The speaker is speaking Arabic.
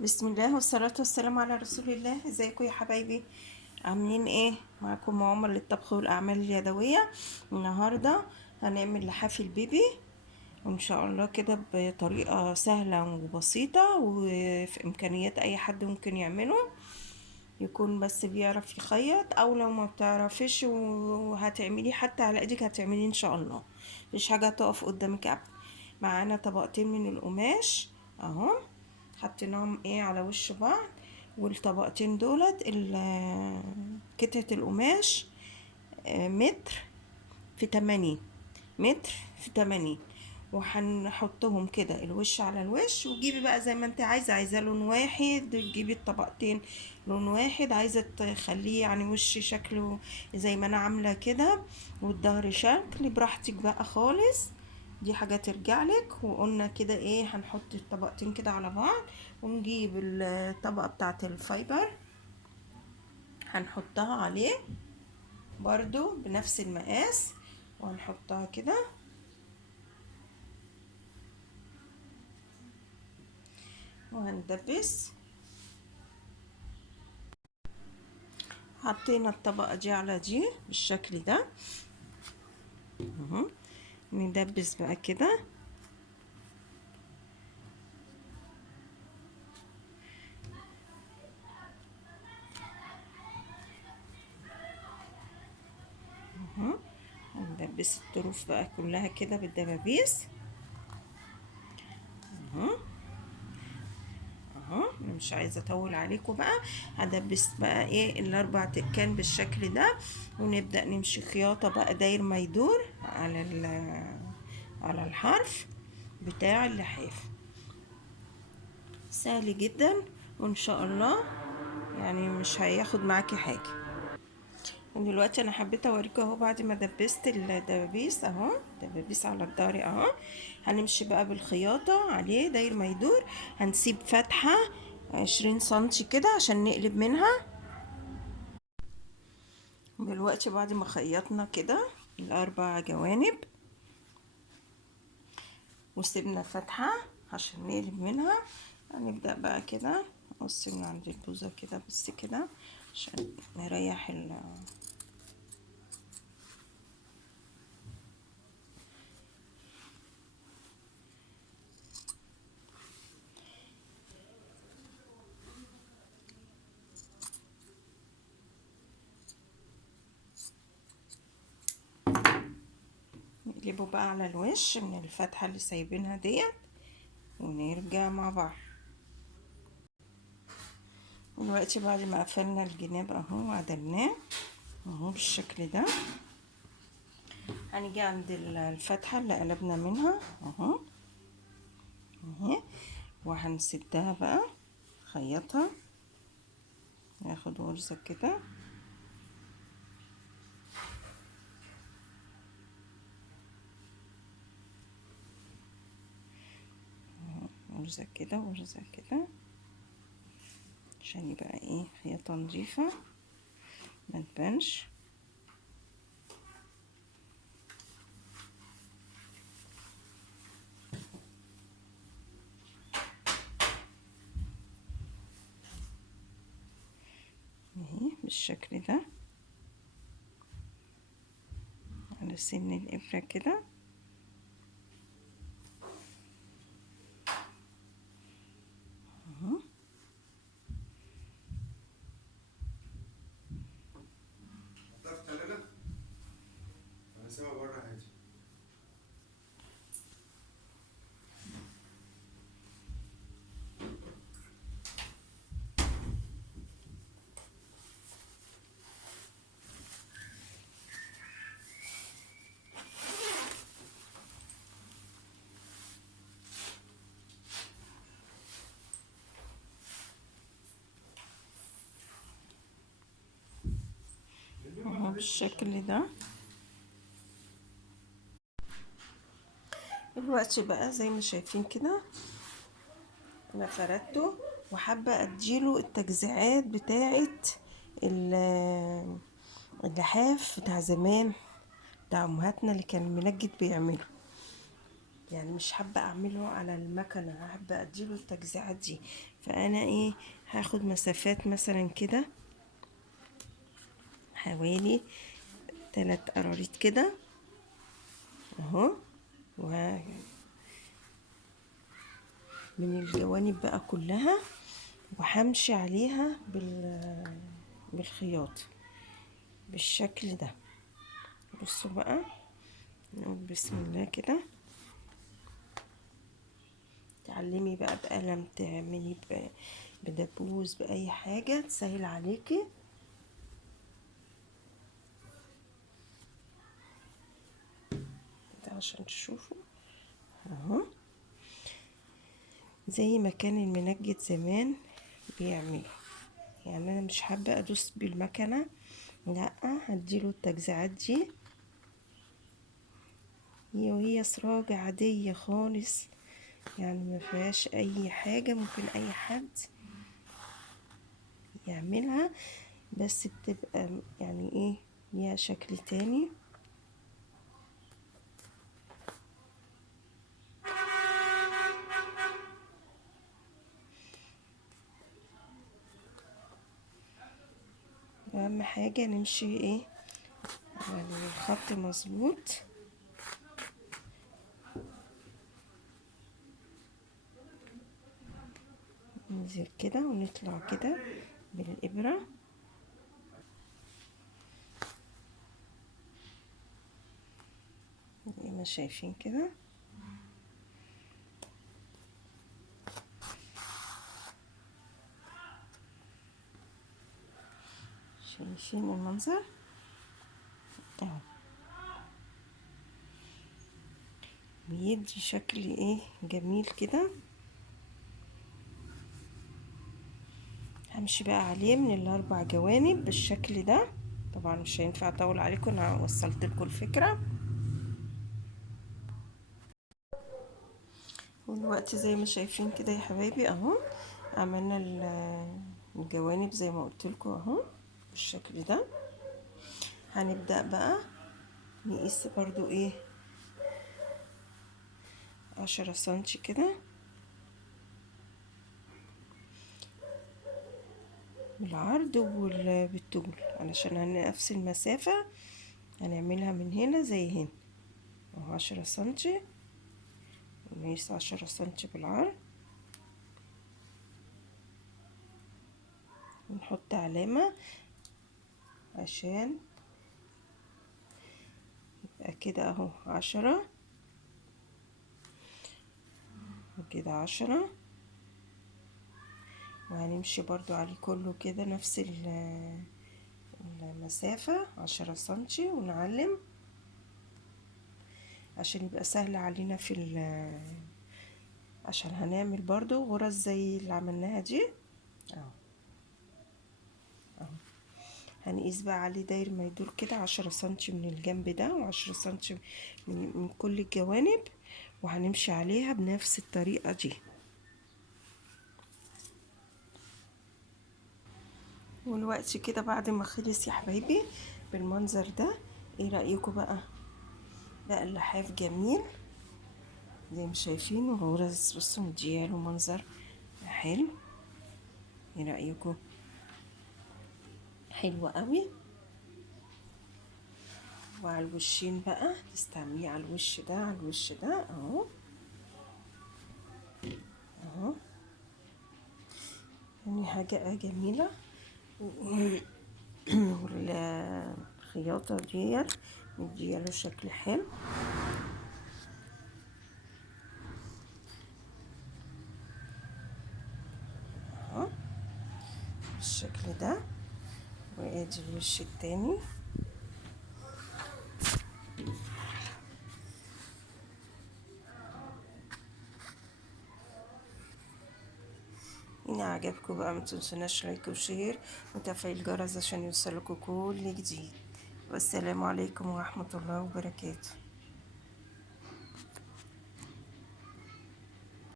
بسم الله والصلاة والسلام على رسول الله. ازيكم يا حبايبي؟ عاملين ايه؟ معاكم عمر للطبخ والأعمال اليدوية. النهاردة هنعمل لحاف البيبي، وإن شاء الله كده بطريقة سهلة وبسيطة وفي إمكانيات أي حد ممكن يعمله، يكون بس بيعرف يخيط، أو لو ما بتعرفش وهتعمليه حتى على ايدك هتعمليه إن شاء الله، مفيش حاجة تقف قدامك أبدا. معانا طبقتين من القماش اهو، حطيناهم ايه على وش بعض، والطبقتين دولت قطعة القماش متر في 80، متر في 80، وهنحطهم كده الوش على الوش. وجيبي بقى زي ما انت عايزة لون واحد تجيبي الطبقتين لون واحد، عايزة تخليه يعني وش شكله زي ما انا عاملة كده، والظهر شكل براحتك بقى خالص، دي حاجة ترجع لك. وقلنا كده ايه، هنحط الطبقتين كده على بعض، ونجيب الطبقة بتاعة الفايبر هنحطها عليه برضو بنفس المقاس، وهنحطها كده وهندبس. حطينا الطبقة دي على دي بالشكل ده اهو، ندبس بقى كده اهو، هندبس الطروف بقى كلها كده بالدبابيس اهو اهو. انا مش عايزه اطول عليكم بقى، هدبس بقى ايه الاربع تكان بالشكل ده، ونبدا نمشي خياطه بقى داير ما يدور على الحرف بتاع اللحاف. سهل جدا وان شاء الله يعني مش هياخد معاكي حاجه. ودلوقتي انا حبيت اوريكم اهو بعد ما دبست الدبابيس اهو، دبابيس على الظهر اهو، هنمشي بقى بالخياطة عليه داير ما يدور. هنسيب فتحة 20 سنتي كده عشان نقلب منها. دلوقتي بعد ما خيطنا كده الاربع جوانب وسيبنا فتحة عشان نقلب منها، هنبدأ بقى كده نقص من عند البوزة كده بس كده عشان نريح نقلبه بقى على الوش من الفتحة اللي سايبينها ديت، ونرجع مع بعض. دلوقتي بعد ما قفلنا الجناب اهو وعدلناه اهو بالشكل ده، هنيجي عند الفتحة اللي قلبنا منها اهو اهي، وهنسدها بقى خيطها، ناخد غرزة كده غرزة كده وغرزة كده عشان يبقى ايه خياطة نظيفة ما تبانش. اهي بالشكل ده على سن الإبرة كده اهو. اهو بالشكل ده. دلوقتي بقى زي ما شايفين كده انا فردته، وحابة اديله التجزيعات بتاعه اللحاف بتاع زمان، بتاع امهاتنا اللي كان المنجد بيعمله. يعني مش حابة اعمله على المكنة، حابة اديله التجزيعات دي. فانا ايه، هاخد مسافات مثلا كده حوالي 3 قراريط كده اهو، من الجوانب بقى كلها، وهمشي عليها بالخياط بالشكل ده. بصوا بقى، نقول بسم الله كده. تعلمي بقى بقلم، تعملي بدبوس، بأي حاجة تسهل عليكي. ده عشان تشوفوا اهو، زي ما كان المنجد زمان بيعملوا. يعني انا مش حابة ادوس بالمكنة، لا، هديله التجزيعات دي. وهي سراجة عادية خالص، يعني ما فيهاش اي حاجة، ممكن اي حد يعملها، بس بتبقى يعني ايه، ليها شكل تاني. اهم حاجة نمشي ايه، يعني الخط مظبوط. ننزل كده ونطلع كده بالإبرة. زي ما شايفين كده. شايفين المنظر اهو، بيدي شكل ايه جميل كده. همشي بقى عليه من الاربع جوانب بالشكل ده. طبعا مش هينفع اطول عليكم، انا وصلت لكم الفكره. والوقت زي ما شايفين كده يا حبايبي اهو، عملنا الجوانب زي ما قلت لكم اهو بالشكل ده. هنبدأ بقى نقيس برضو ايه 10 سنتي كده بالعرض بالطول، علشان نفس المسافة هنعملها من هنا زي هنا اهو 10 سنتي، ونقيس 10 سنتي بالعرض، ونحط علامة عشان يبقى كده اهو 10، وكده 10. وهنمشي برضو عليه كله كده نفس المسافة 10 سنتي، ونعلم عشان يبقى سهل علينا عشان هنعمل برضو غرز زي اللي عملناها دي اهو. اهو هنقيس بقى عليه داير ما يدور كده 10 سنتي من الجنب ده، و10 سنتي من كل الجوانب، وهنمشي عليها بنفس الطريقة دي. والوقت كده بعد ما خلص يا حبايبي بالمنظر ده، ايه رأيكم بقى؟ بقى اللحاف جميل زي ما شايفين، وغرز بصوا مدياله منظر حلو. ايه رأيكم؟ حلو قوي. وعلى الوشين بقى تستعمليه على الوش ده، على الوش ده اهو اهو، يعني حاجة جميلة. والخياطة دي مدياله شكل حلو اهو بالشكل ده. وادي الوش التاني. إن عجبكم بقى متنسوناش لايك وشير وتفعيل الجرس عشان يوصلكوا كل جديد. والسلام عليكم ورحمة الله وبركاته.